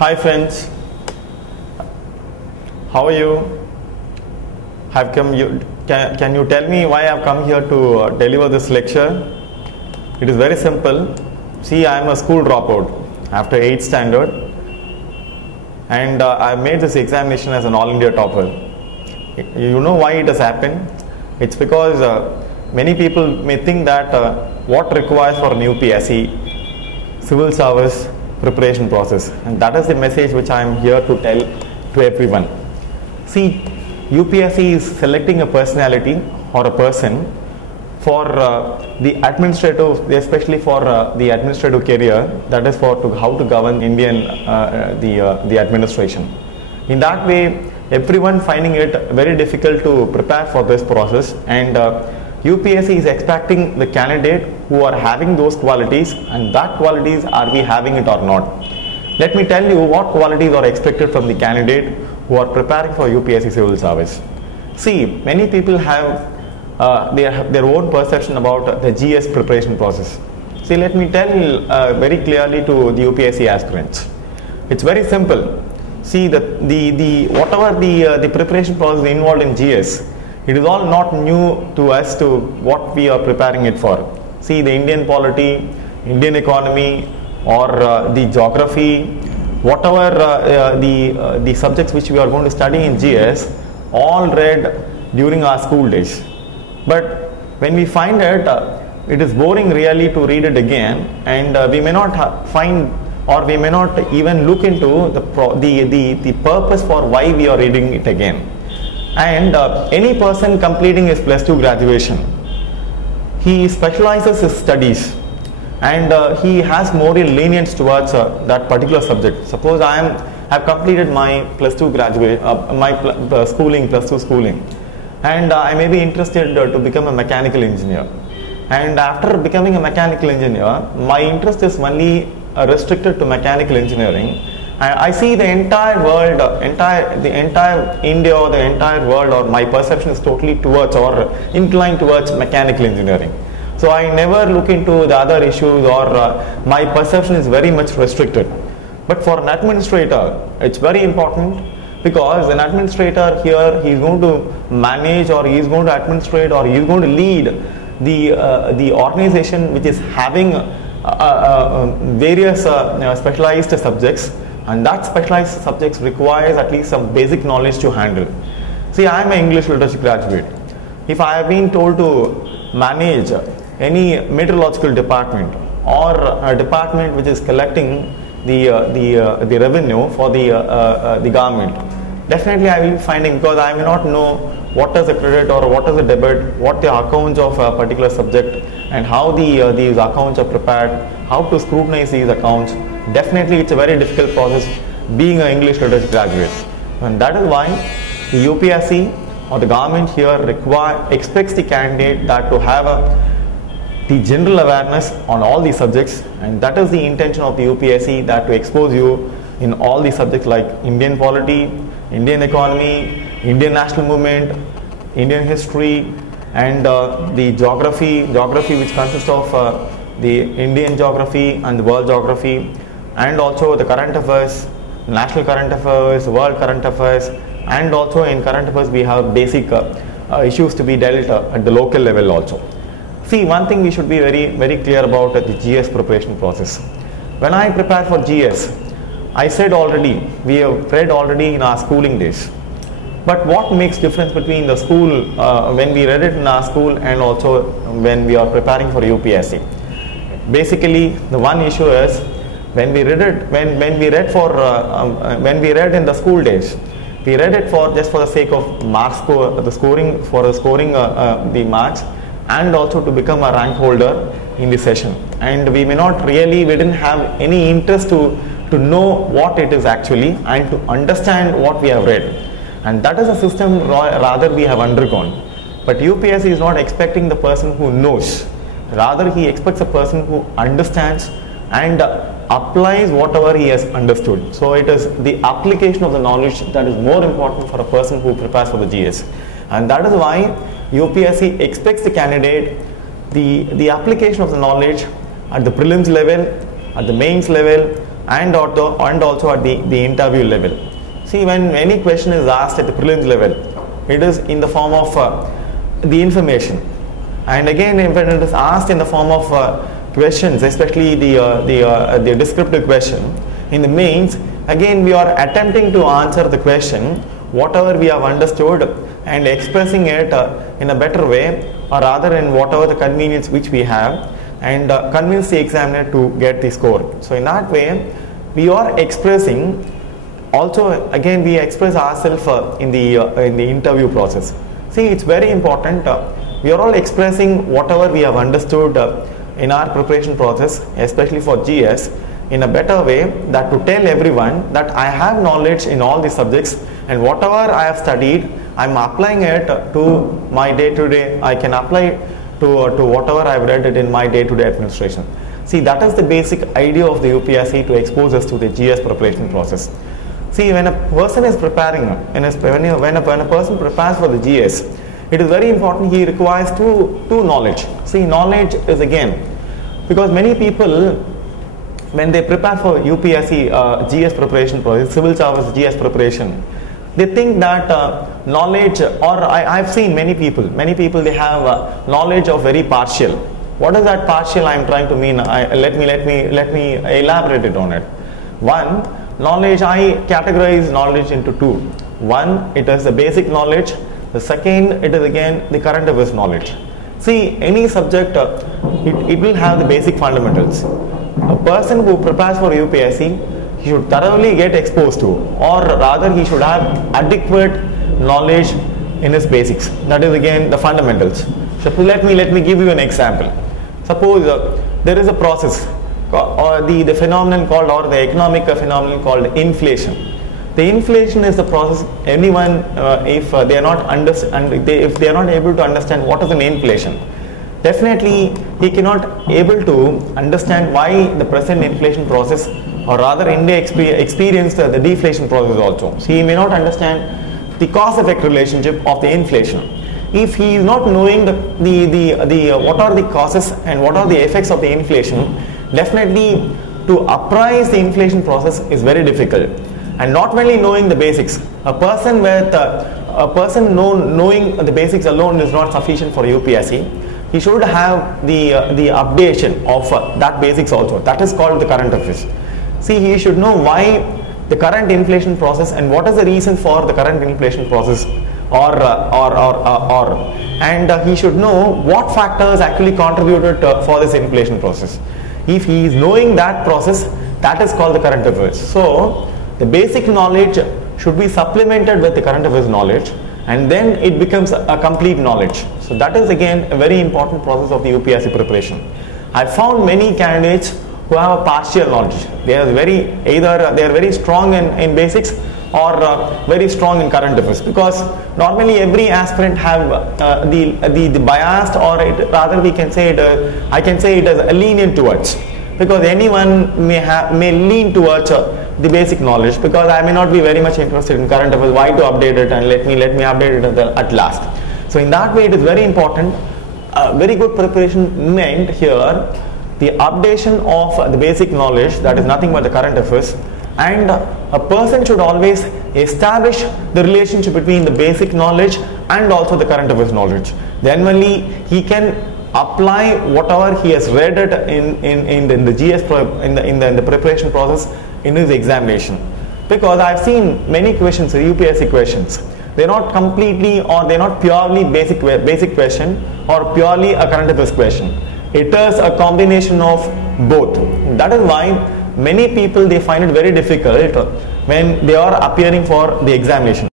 Hi friends, how are you? Can you tell me why I have come here to deliver this lecture? It is very simple. See, I am a school dropout after 8th standard and I made this examination as an all India topper. You know why it has happened? It's because many people may think that what requires for an UPSC civil service preparation process, and that is the message which I am here to tell to everyone. See, UPSC is selecting a personality or a person for the administrative, especially for the administrative career, that is for how to govern Indian the administration. In that way, everyone finding it very difficult to prepare for this process, and UPSC is expecting the candidate who are having those qualities, and that qualities are we having it or not. Let me tell you what qualities are expected from the candidate who are preparing for UPSC civil service. See, many people have their own perception about the GS preparation process. See, let me tell very clearly to the UPSC aspirants. It's very simple. See, whatever the preparation process involved in GS, it is all not new to us to what we are preparing it for. See, the Indian polity, Indian economy, or the geography, whatever the subjects which we are going to study in GS, all read during our school days. But when we find it, it is boring really to read it again, and we may not find, or we may not even look into the purpose for why we are reading it again. And any person completing his +2 graduation, he specializes his studies, and he has more lenience towards that particular subject. Suppose I have completed my +2 graduate, schooling, +2 schooling, and I may be interested to become a mechanical engineer. And after becoming a mechanical engineer, my interest is only restricted to mechanical engineering. I see the entire world, the entire India or the entire world, or my perception is totally towards or inclined towards mechanical engineering. So I never look into the other issues, or my perception is very much restricted. But for an administrator, it's very important, because an administrator here, he is going to manage, or he is going to administrate, or he is going to lead the organization which is having various specialized subjects, and that specialized subjects requires at least some basic knowledge to handle. See, I am an English literature graduate. If I have been told to manage any meteorological department, or a department which is collecting the revenue for the government, definitely I will be finding, because I may not know what is the credit or what is the debit, what the accounts of a particular subject, and how these accounts are prepared, how to scrutinize these accounts. Definitely it's a very difficult process being an English literature graduate, and that is why the UPSC or the government here expects the candidate that to have the general awareness on all these subjects, and that is the intention of the UPSC, that to expose you in all these subjects like Indian polity, Indian economy, Indian national movement, Indian history, and the geography which consists of the Indian geography and the world geography, and also the current affairs, national current affairs, world current affairs, and also in current affairs we have basic issues to be dealt at the local level also. See, one thing we should be very clear about the GS preparation process. When I prepare for GS, I said already, we have read already in our schooling days. But what makes difference between the school, when we read it in our school, and also when we are preparing for UPSC? Basically, the one issue is, when we read it, when we read in the school days, we read it for just for the sake of scoring the marks, and also to become a rank holder in the session. And we didn't have any interest to know what it is actually, and to understand what we have read. And that is a system rather we have undergone. But UPSC is not expecting the person who knows. Rather, he expects a person who understands and applies whatever he has understood. So it is the application of the knowledge that is more important for a person who prepares for the GS. And that is why UPSC expects the candidate the application of the knowledge at the prelims level, at the mains level, and also at the interview level. See, when any question is asked at the prelims level, it is in the form of the information, and again when it is asked in the form of questions, especially the descriptive question in the mains, again we are attempting to answer the question whatever we have understood and expressing it in a better way, or rather in whatever the convenience which we have, and convince the examiner to get the score. So in that way we are expressing. Also again we express ourselves in the interview process. See, it's very important, we are all expressing whatever we have understood in our preparation process, especially for GS, in a better way, that to tell everyone that I have knowledge in all the subjects, and whatever I have studied, I am applying it to my day-to-day, I can apply to whatever I have read it in my day-to-day administration. See, that is the basic idea of the UPSC, to expose us to the GS preparation process. See, when a person is preparing, when a person prepares for the GS, it is very important he requires two knowledge. See, knowledge is again, because many people, when they prepare for UPSC GS preparation process, civil service GS preparation, they think that knowledge, or I've seen many people they have knowledge of very partial. What is that partial I am trying to mean? Let me elaborate it on it. One, knowledge, I categorize knowledge into two. One, it is the basic knowledge. The second, it is again the current affairs knowledge. See, any subject, it will have the basic fundamentals. A person who prepares for UPSC, he should thoroughly get exposed to, or rather he should have adequate knowledge in his basics. That is again the fundamentals. So let me give you an example. Suppose there is a process, or the phenomenon called, or the economic phenomenon called inflation. The inflation is the process. Anyone, if they are not able to understand what is an inflation, definitely he cannot able to understand why the present inflation process, or rather India experienced the deflation process also. So he may not understand the cause-effect relationship of the inflation. If he is not knowing what are the causes and what are the effects of the inflation, definitely to apprise the inflation process is very difficult. And not only knowing the basics, a person knowing the basics alone is not sufficient for UPSC. He should have the updation of that basics also. That is called the current affairs. See, he should know why the current inflation process and what is the reason for the current inflation process, and he should know what factors actually contributed for this inflation process. If he is knowing that process, that is called the current affairs. So the basic knowledge should be supplemented with the current affairs knowledge, and then it becomes a complete knowledge. So that is again a very important process of the UPSC preparation. I found many candidates who have a partial knowledge. They are very strong in basics, or very strong in current affairs, because normally every aspirant have the biased, or rather we can say it, I can say it as a lenient towards, because anyone may lean towards the basic knowledge, because I may not be very much interested in current affairs. Why to update it, and let me update it at last. So in that way it is very important. Very good preparation meant here the updation of the basic knowledge, that is nothing but the current affairs. And a person should always establish the relationship between the basic knowledge and also the current affairs knowledge. Then only he can apply whatever he has read it in the GS in the preparation process in his examination. Because I have seen many questions, UPSC questions, they are not completely, or they are not purely basic question or purely a current affairs question. It is a combination of both. That is why many people, they find it very difficult when they are appearing for the examination.